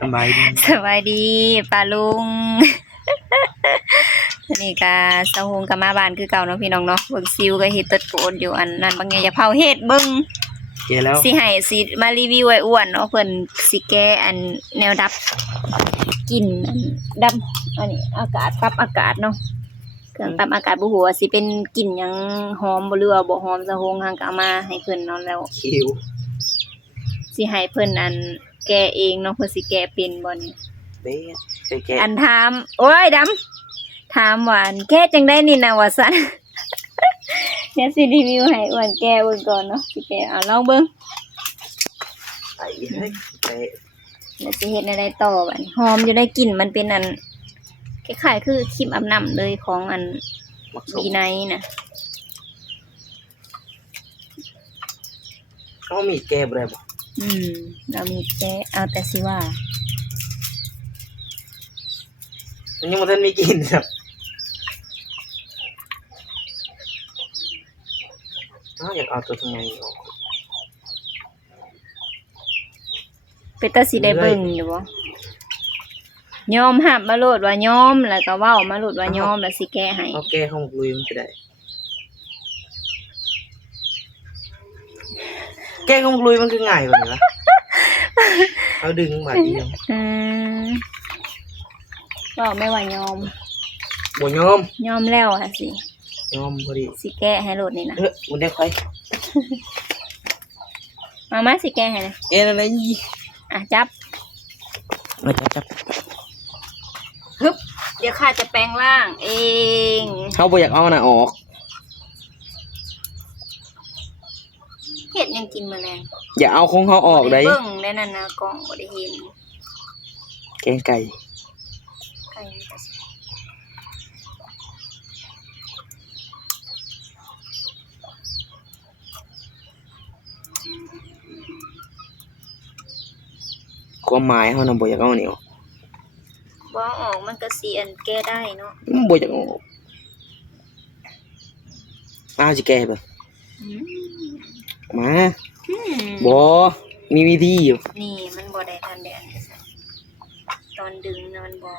สบายดีป้าลุง นี่ก็สะฮงกับมาบ้านคือเก่าเนาะพี่น้องเนาะเบิ่งซิวก็เฮ็ดตึดโกนอยู่อันนั้นบางอย่างอย่าเผาเฮ็ดเบิ่งเจแล้วสิให้สิมารีวิวไอ้อ้วนเนาะเพิ่นสิแก้อันแนวดับกลิ่นอันดับอันนี้อากาศปรับอากาศเนาะเครื่องปรับอากาศบ่ฮู้ว่าสิเป็นกลิ่นหยังหอมบ่หรือว่าบ่หอมสะฮงหังก็เอามาให้เพิ่นเนาะแล้วคิวสิให้เพิ่นอันแก้เองเนาะเพิ่นสิแก้เป็นบ่นี่เด้ไปแก้อันถามโอ้ยดำถามว่าอันแก้จังได้นี่นะว่าซั่น เดี๋ยวสิรีวิวให้อ้วนแก้เบิ่งก่อนเนาะสิแก้ลองเบิ่งไปเลยไปเดี๋ยวสิเฮ็ดอะไรต่อบัดนี้หอมอยู่ได้กลิ่นมันเป็นอันคล้ายๆคือครีมอาบน้ำเลยของอันบีไนน่ะเขามีแก้บ่ได้บ่เรามีแก้เอาแต่สิว่ามันยังบ่ทันมีกินครับอยากเอาตัวทำไมเป็นตาสิได้เบิ่งอยู่บ่ยอมหับมาโลดว่ายอมแล้วก็เว้ามาโลดว่ายอมแล้วสิแก้ให้เอาแก้ของลุยมันจะได้แก้ของลุยมันคือง่ายกว่านี้วะเอาดึงบาดเดียวก็ไม่ว่ายอมบ่ยอมแล้วอ่ะสิยอมพอดีสิแก้ให้โลดนี่นะมันได้ค่อยมาสิแก้ให้นะแก้อะไรจับมาจับฮึบเดี๋ยวข้าจะแปลงร่างเองเขาบ่อยากเอาน่ะออกเฮ็ดยังกินแมลงอย่าเอาของเขาออกได้เบิ่งได้นั่นนะกล่องบ่ได้เห็นแกงไก่ความหมายเขานำบ่อยากเอาเนี่ยบ่ออกมันก็สิอันแก้ได้เนาะบ่อยากเอาสิแก้บ่มาบ่มีวิธีอยู่นี่มันบ่ได้ทันได้อันนี้ตอนดึงนะมันบ่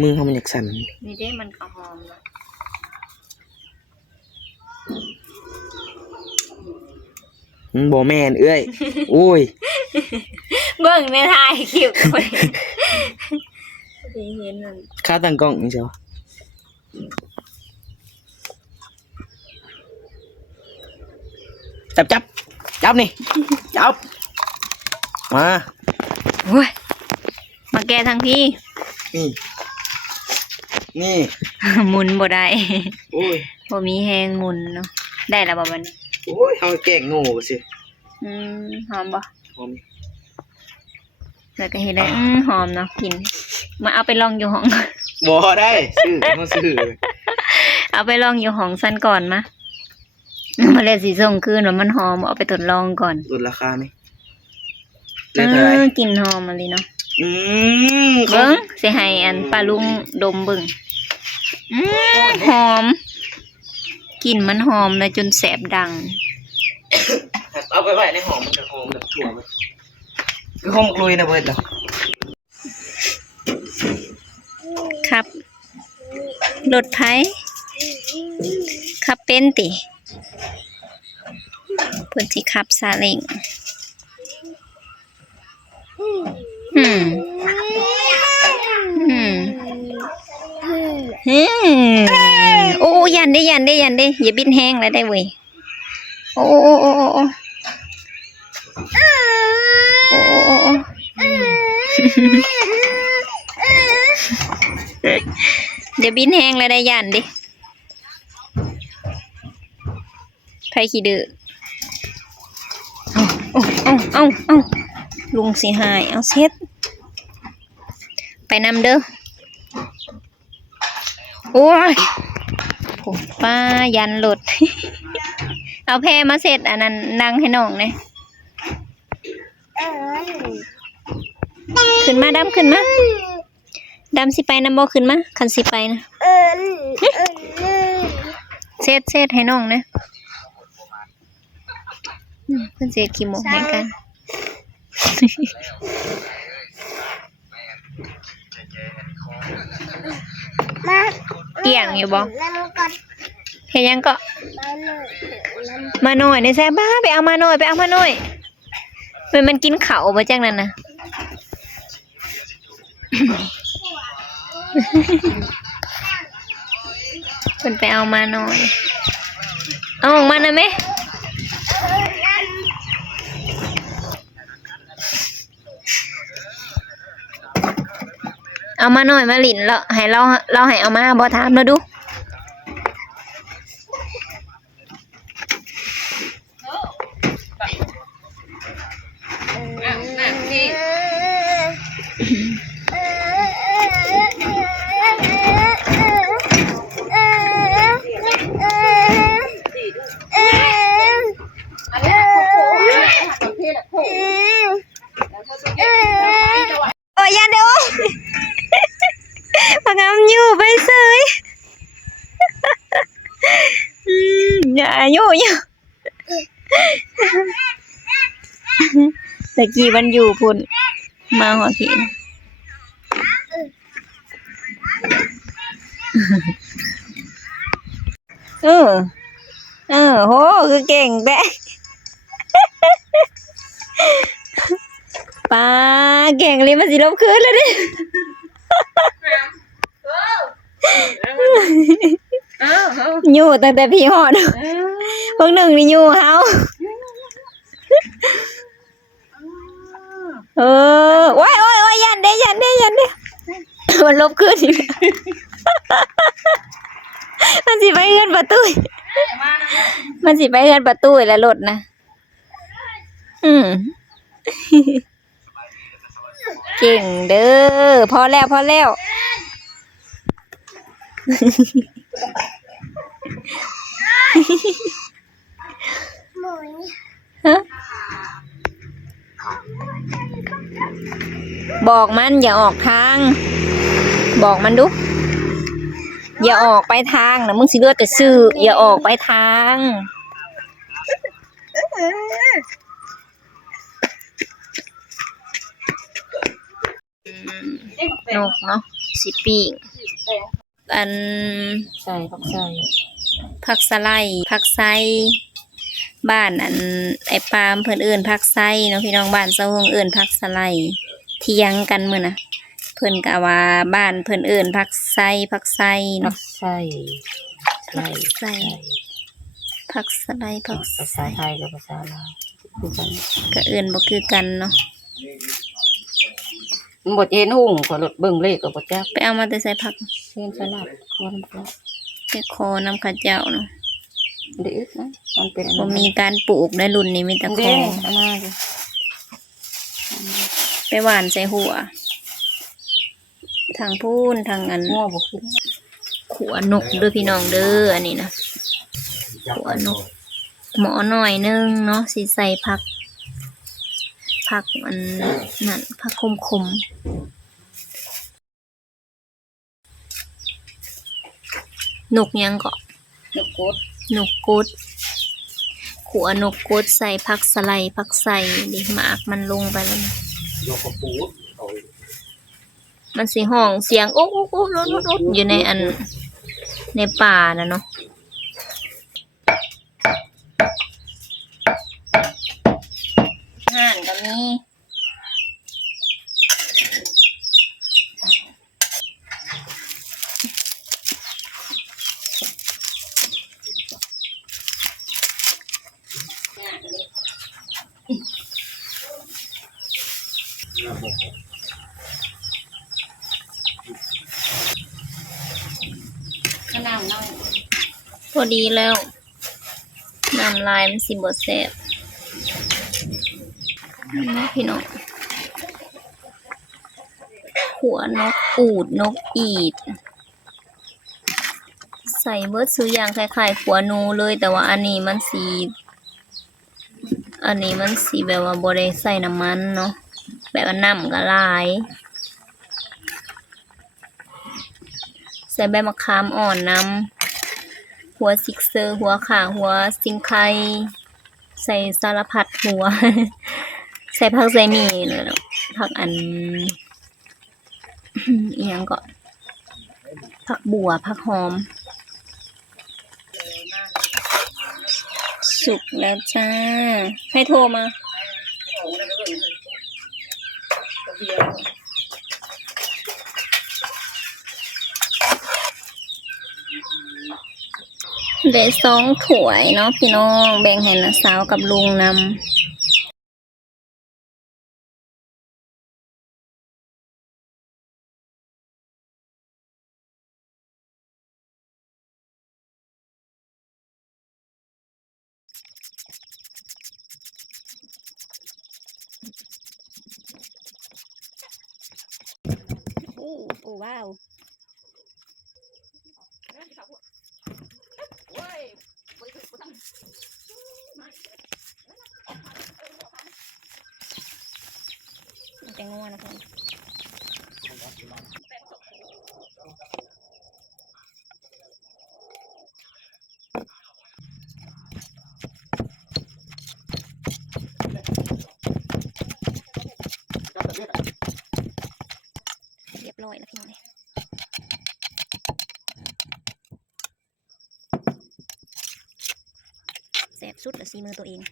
มือเขามันอยากสั่นนี่เด้มันก็หอมแล้วบ่แม่นเอ้ยโอ้ยเบิ่งในถ่ายคลิปก่อนสิเห็นนั่นค่าตั้งกล้องนี่ใช่ป่ะจับนี่จับมาโอ้ยมาแก้ทางพี่นี่ หมุนบ่ได้โอ้ยบ่มีแฮงหมุนเนาะได้แล้วบ่บัดนี้โอ้ยเอาแกงโง่สิหอมบ่หอมแล้วก็เฮ็ดได้หอมเนาะกินมาเอาไปลองอยู่ห้องบ่ได้ซื้อเอาไปลองอยู่ห้องซั่นก่อนมาแล้วสิส่งคืนว่ามันหอมเอาไปทดลองก่อนลดราคามั้ยกลิ่นหอมอะลิเนาะเบิ่งสิให้อันป้าลุงดมเบิ่งหอมกลิ่นมันหอมเลยจนแสบดังเอาไปไว้ในหอมมันจะหอมแบบถั่วมันคือหอมกลุยนะเบิดเหรอครับรถไถขับเป็นติเพิ่นสิขับซาเล้งโอ้ยันได้อย่าบินแห้งแล้วได้เว้ยโอ้เดี๋ยวบินแห้งแล้วได้ยันดิใครขี้ดื้อเอาลุงสิหายเอาเช็ดไปนำเด้อโอ้ยป้ายันหลุด เอาแพรมาเสร็จอันนั้นนั่งให้น้องเนี่ยขึ้นมาดำสิไปน้ำบ่ขึ้นมาคันสิไปนะ เช็ดให้น้องนะเพิ่นเสียขี้หมกให้กันเกี่ยงอยู่บ่เฮ็ดหยังก็มาหน่อยนี่แซ่บ้าไปเอามาหน่อยมันกินข้าวบ่จังนั้นน่ะเพิ่นไปเอามาหน่อยเอาออกมานะแม่เอามาหน่อยมาหลินแล้วให้เราให้เอามาบ่ถามเราดูโอ้ยอย่าเด้อพะงามอยู่ไปเสยอย่าอยู่ตะกี้มันอยู่พุ่นมาหัวทีโหคือเก่งแท้ป้าเก่งเลยมันสิลบคืนแล้วดิอยู่ตั้งแต่พี่หอดพวกหนึ่งนี่อยู่เฮาว้ายยันเด้มันลบคืนอีกมันสิไปเฮือนประตูแล้วรถนะเก่งเด้อพอแล้วบอกมันอย่าออกทางบอกมันดูอย่าออกไปทางนะมึงสิเลือดแต่ซื่ออย่าออกไปทางนกเนาะสิปีกอันใส่ผักสะไลผักไซบ้านอันไอ้ปามเพิ่นเอิ้นผักไซเนาะพี่น้องบ้านเซาฮงเอิ้นผักสะไลเถียงกันมื้อน่ะเพิ่นก็ว่าบ้านเพิ่นเอิ้นผักไซเนาะผักสะไลภาษาไทยกับภาษาลาวคือกันก็เอิ้นบ่คือกันเนาะบดเย็นหุ่งขอรถเบิ่งเลขกับบ่จักไปเอามาแต่ใส่ผักเส้นสลัดคอนปลาไปคอน้ำข้าวเจ้าเนาะเด็ดนะมันเป็นบ่มีการปลูกในรุ่นนี้มีแต่คอไปหวานใส่หัวทางพูนทางอันง้อบ่ขึ้นขัวนกเด้อพี่น้องเด้ออันนี้นะขัวนกหมอหน่อยนึงเนาะสิใส่ผักมันนั่นผักคมนกยังก็นกกดขัวนกกดใส่ผักสะไลผักใส่ดิหมากมันลงไปแล้วนกกระปูดมันสิห้องเสียงโอ๊ะรถอยู่ในอันในป่านะเนาะห่านก็มีพอดีแล้วน้ำลายมันสิบ่แซ่บพี่น้องขัวนกอูดนกอีดใส่เบิดซื้ออย่างคล้ายๆขัวนูเลยแต่ว่าอันนี้มันสีแบบว่าบ่ได้ใส่น้ำมันเนาะแบบว่าน้ำก็หลาย ใส่ใบมะขามอ่อนน้ำหัวซิกเซอร์หัวข่าหัวซิงไคใส่สารพัดหัว ใส่ผักใส่หมี่เลยเนาะผักอัน อีหยังก็ผักบัวผักหอม สุกแล้วจ้า ให้โทรมา ได้2 ถ้วยเนาะพี่น้องแบ่งให้น้าสาวกับลุงนำโอ้ว้าวแตงโมนะพ่อเรียบร้อยแล้วพี่น้องแซ่บสุดละมือตัวเอง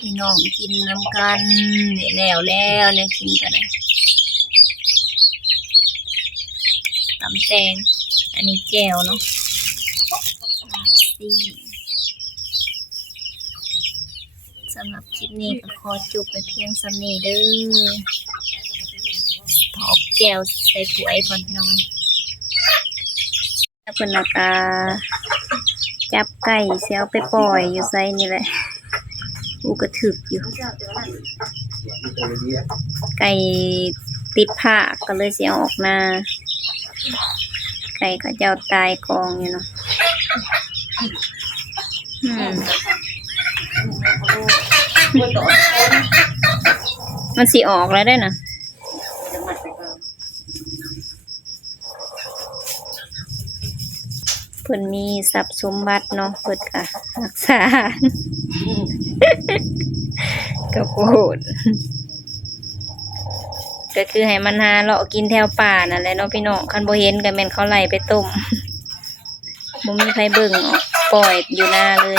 พี่น้องกินน้ำกันแล้วเนี่ยกินกันเลยตำแตงอันนี้แก้วเนาะสำหรับคลิปนี้ก็ขอจบไปเพียงสำนี้เด้อถอกแก้วใส่ถ้วยก่อนพี่น้องแล้วคนละกาจับไก่เสียเอาไปปล่อยอยู่ไซนี่แหละอูกระถึกอยู่ไก่ติดผ้าก็เลยเสียออกหน้าไก่ก็เจ้าตายกองอยู่เนาะมันสิออกแล้วได้นะเพิ่นมีทรัพย์สมบัติเนาะเพิ่นก็รักษา ก็โกรธก็คือให้มันหาเลาะกินแถวป่านั่นแหละเนาะพี่น้องคันบ่เห็นก็แม่นเขาไล่ไปต้มบ่มีไผเบิ่งออกปล่อยอยู่หน้าเลย